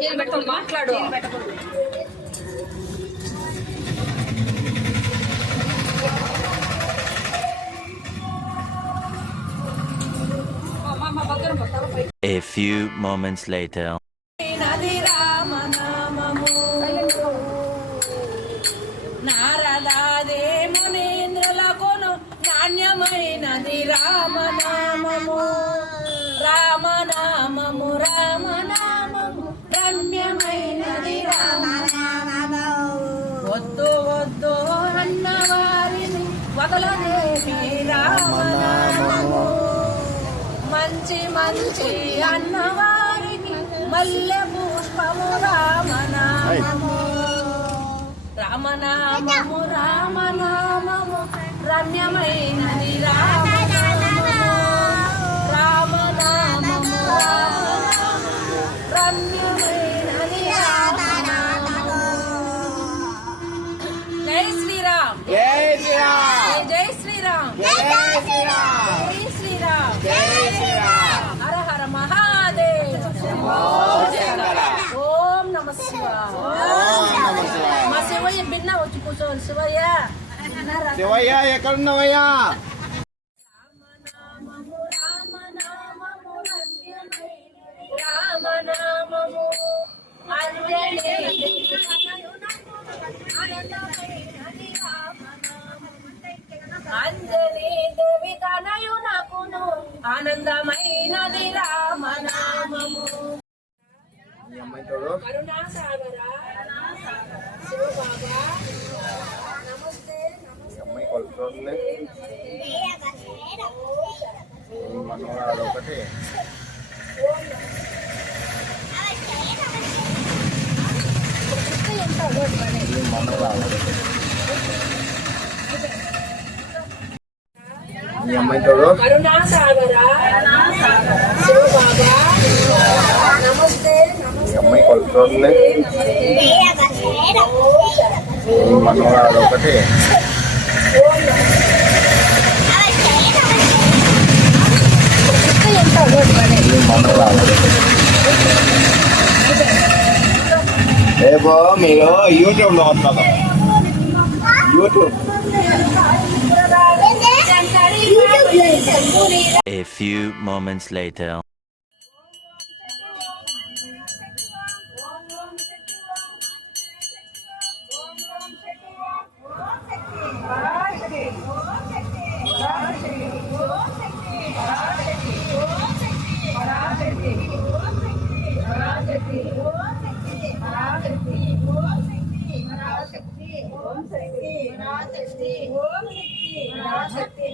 మాట్లాడు. A few moments later. నారదాదే మునీంద్రులకును నాణ్యమైనది రామనామము. రామనామము రామనామము రమ్యమైనది రామనామము. వద్దు వద్దు అన్నవారిని వదలదేవి రామనామము. మంచి మంచి అన్నవారికి మల్లె పుష్పము రామనామము. రామనామము రామనామము రమ్యమైనది రామనామము. రామనామము రామనామము రమ్యమైనది రామనామము. జై శ్రీరామ్ జై శ్రీరామ్ జై శ్రీరామ్ జై శ్రీరామ్ జై శ్రీరామ్ జై శ్రీరామ్. హర హర మహాదేవ్. ఓం నమ శివాయ. మా శివయ్య బిన్న వచ్చి కూర్చోవాలి. శివయ్య శివయ్య ఎక్కడున్నావయ్యా? రామనామము రామనామము రమ్యమైనది రామనామము. అంజనేయుని ఆనందమైనది రామనామము. అంజనీ దేవి తనయునకును ఆనందమైనది రామనామము. మీ అమ్మాయి తోడు కరుణాసాగర శివబాబా నమస్తే. మీ అమ్మాయి కొలుస్తుంది. మనోరాడు ఒకటి మనోరాడు. మీ అమ్మాయి తోడు కరుణాసాగర శివబాబా నమస్తే. మీ అమ్మాయి కొలుస్తుంది. మనోరాడు ఒకటి మనోరాడు. రేపు మీరు యూట్యూబ్ లో వస్తారు. YouTube A few moments later. Om Shakti